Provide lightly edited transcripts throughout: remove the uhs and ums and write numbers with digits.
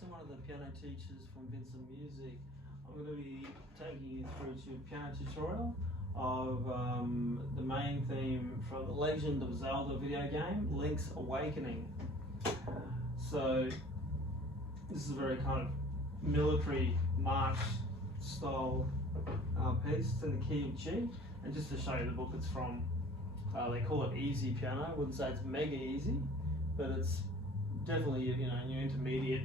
Vincent, one of the piano teachers from Vincent Music. I'm going to be taking you through to a piano tutorial of the main theme from the Legend of Zelda video game, Link's Awakening. So this is a very kind of military march style piece. It's in the key of G, and just to show you the book it's from, they call it easy piano. I wouldn't say it's mega easy, but it's definitely, you know, your intermediate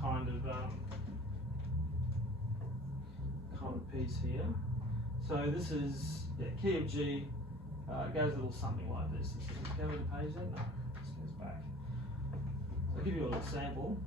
kind of piece here. So this is key of G. It goes a little something like this. Does it go to the page then? No, this goes back. I'll give you a little sample.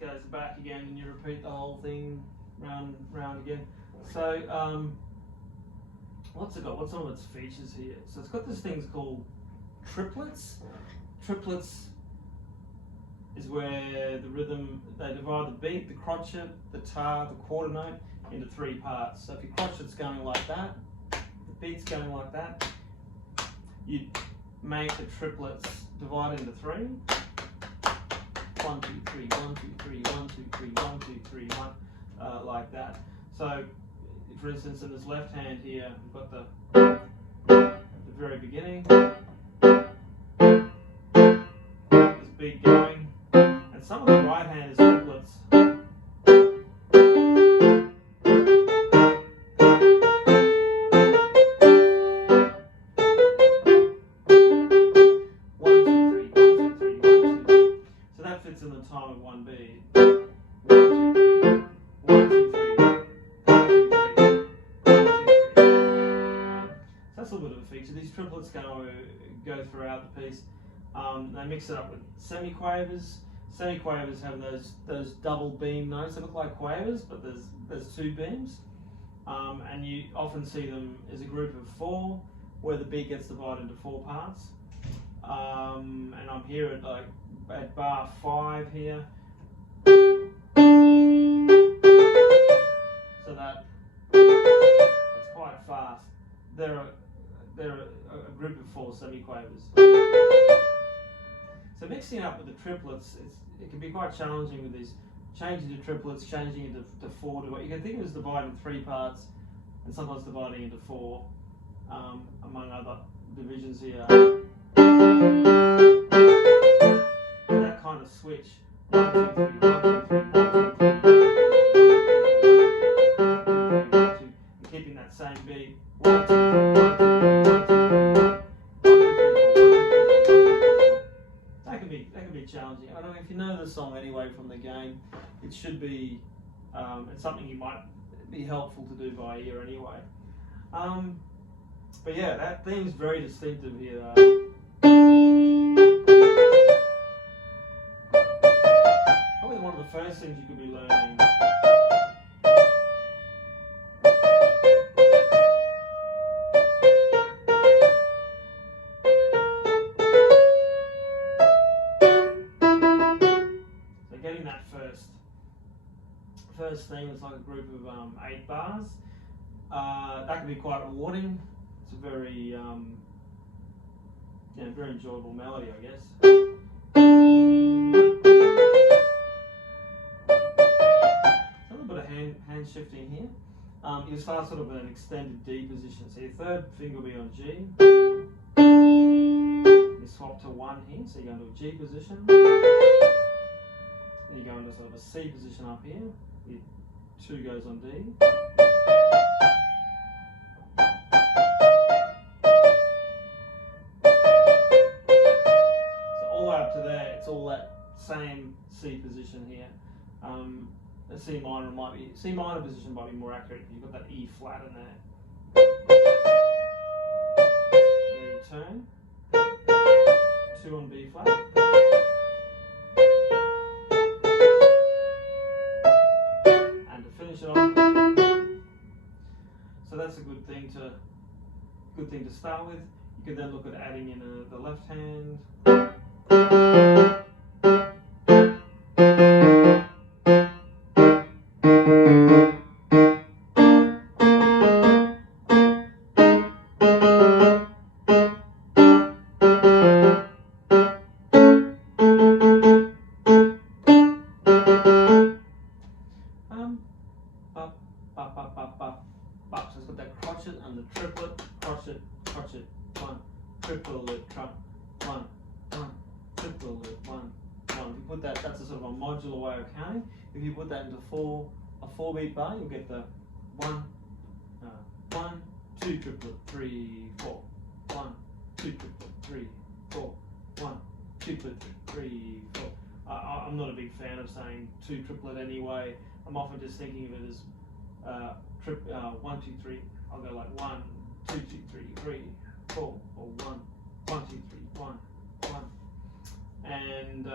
Goes back again, and you repeat the whole thing round again. So what's it got? What's some of its features here? So it's got this thing called triplets. Triplets is where the rhythm, they divide the beat, the crotchet, the tar, the quarter note into three parts. So if your crotchet's going like that, the beat's going like that, you make the triplets divide into three. 1, 2, 3, 1, 2, 3, 1, 2, 3, 1, 2, 3, 1, like that. So, for instance, in this left hand here, we've got the very beginning, this beat going, and some of the right hand is triplets. In the time of one beat. 1, 2, 3, 1, 2, 3, 1, 2, 3, 1, 2, 3. So that's a little bit of a feature. These triplets go throughout the piece. They mix it up with semiquavers. Semiquavers have those double beam notes. They look like quavers, but there's two beams, and you often see them as a group of four, where the beat gets divided into four parts. And I'm here at bar 5 here. So it's quite fast. They're a group of four semiquavers. So mixing it up with the triplets, it can be quite challenging with these. Changing the triplets, changing it to 4 to what you can think of as dividing in 3 parts, and sometimes dividing into 4, among other divisions here. That kind of switch, 1, 2, 3, 1, 2, 3, 1, 2, 3, 1, 2, 3, 1, 2, 3, 1, 2, 3, 1, 2, and keeping that same beat, 1, 2, 3, 1, 2, 3, 1, 2, 3, 1, 2, 3, 4, 1, 2, 3, 4, 1, 2, 3, 4. That can be challenging. I don't know if you know the song anyway from the game. It should be it's something you might be helpful to do by ear anyway. But yeah, that theme's very distinctive here. Probably one of the first things you could be learning. So getting that first theme is like a group of 8 bars. That can be quite rewarding. It's a very Yeah, very enjoyable melody, I guess. So a little bit of hand shifting here. You start sort of in an extended D position. So your third finger will be on G. You swap to 1 here, so you go into a G position. Then you go into sort of a C position up here. Your 2 goes on D. So all the way up to there, it's all that same C position here. The C minor position might be more accurate. You've got that E flat in there. And then you turn. 2 on B flat. And to finish it off. So that's a good thing to start with. You can then look at adding in the left hand. So it's got that crotchet and the triplet, crotchet, 1, triplet, 1, triplet, 1. If you put that, that's a sort of a modular way of counting. If you put that into a 4-beat bar, you'll get the 1, 2 triplet, 3, 4, 1, 2 triplet, 3, 4, 1, 2 triplet, 3, 4. I'm not a big fan of saying 2 triplet anyway. I'm often just thinking of it as 1, 2, 3. I'll go like 1, 2, 2, 3, 4, or 1, 1, 2, 3, 1, 1. And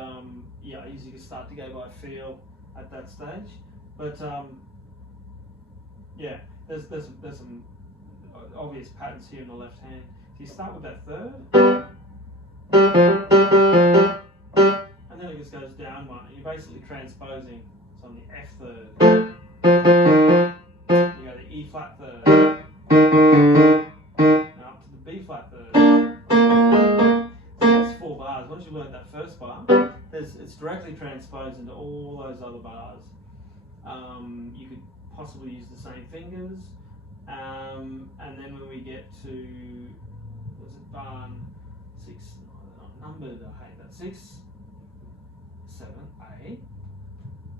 yeah, I usually start to go by feel at that stage. But yeah, there's some obvious patterns here in the left hand. So you start with that third, and then it just goes down 1. You're basically transposing. It's on the F third. You go to the E flat third. Now up to the B flat third. So that's 4 bars. Once you've learned that first bar, it's directly transposed into all those other bars. You could possibly use the same fingers. And then when we get to, was it bar 6? Numbered, I hate that. 6, 7, 8,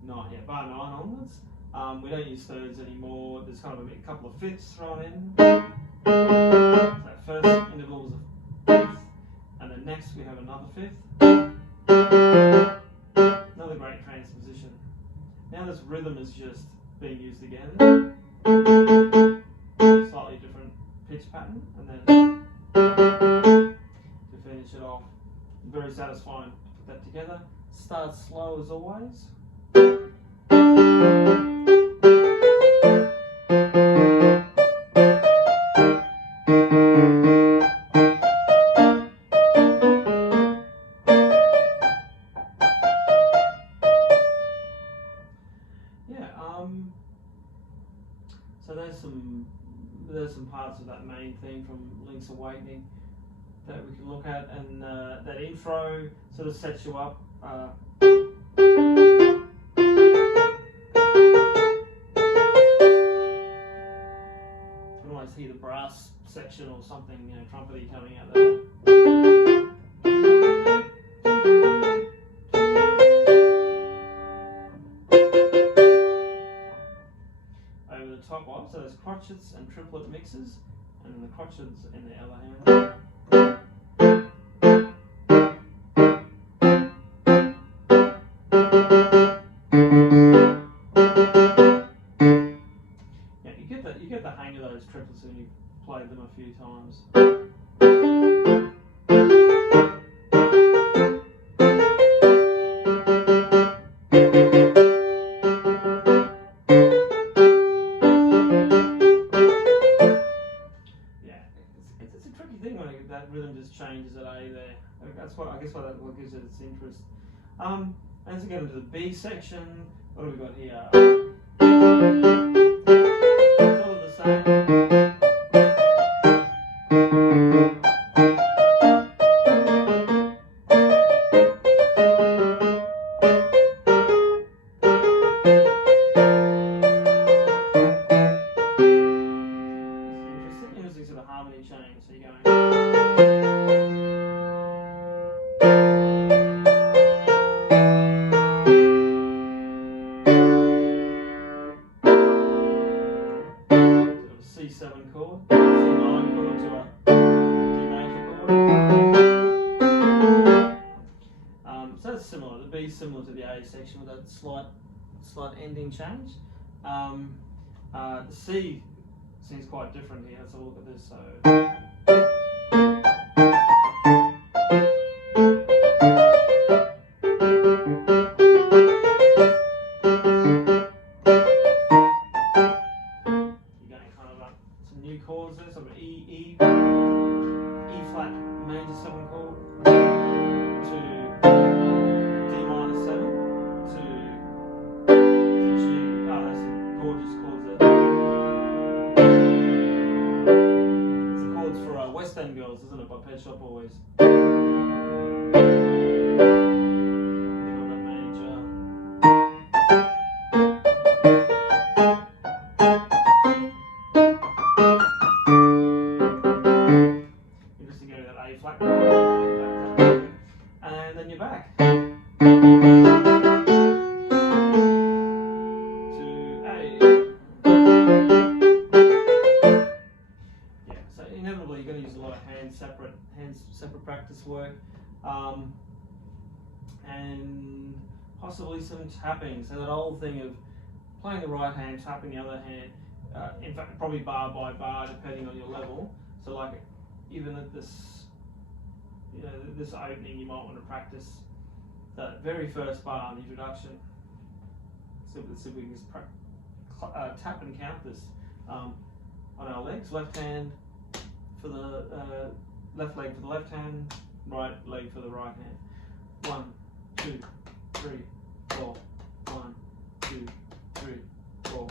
9. Yeah, bar 9 onwards. We don't use thirds anymore. There's kind of a couple of fifths thrown in. So that first interval is a fifth, and then next we have another fifth. Another great transposition. Now this rhythm is just being used again. Slightly different pitch pattern, and then to finish it off, very satisfying to put that together. Start slow as always. So there's some parts of that main theme from Link's Awakening that we can look at, and that intro sort of sets you up. You can always hear the brass section or something, trumpety coming out there. Over the top of, so there's crotchets and triplet mixes, and then the crotchets in the other hand. Yeah, you get the hang of those triplets when you've played them a few times. That rhythm just changes at A there. That's what I guess what gives it its interest. As we get into the B section, what have we got here? It's all the same. B similar to the A section with that slight ending change. The C seems quite different here. Let's have a look at this. So. Some new chords there, some E flat major 7 chord to D minor 7 to G. Oh, that's some gorgeous chords there. It's the chords for West End Girls, isn't it, by Pet Shop Boys. And then you're back to A. Yeah, so inevitably you're going to use a lot of hand separate practice work, and possibly some tapping. So that old thing of playing the right hand, tapping the other hand. In fact, probably bar by bar, depending on your level. So like even at this. This opening, you might want to practice the very first bar on the introduction. So we can just tap and count this on our legs. Left hand for the left leg for the left hand, right leg for the right hand. 1, 2, 3, 4. 1, 2, 3, 4.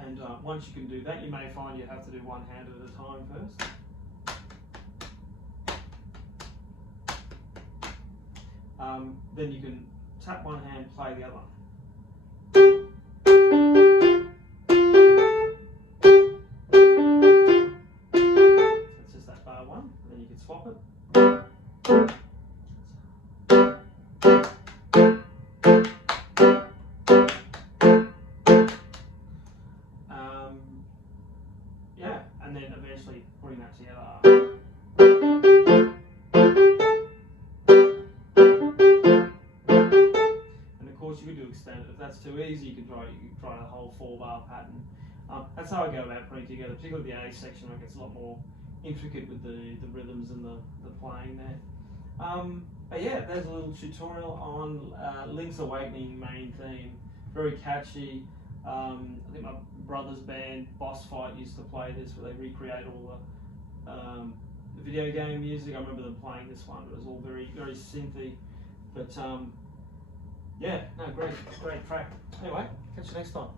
And once you can do that, you may find you have to do one hand at a time first. Then you can tap one hand, play the other. That's just that bar 1, and then you can swap it. Yeah, and then eventually putting that together. You could do extended. If that's too easy, you could try the whole 4-bar pattern. That's how I go about putting together, particularly the A section, where it gets a lot more intricate with the rhythms and the playing there. But yeah, there's a little tutorial on Link's Awakening main theme. Very catchy. I think my brother's band Boss Fight used to play this, where they recreate all the video game music. I remember them playing this one, but it was all very synthy. But yeah, no, great track. Anyway, catch you next time.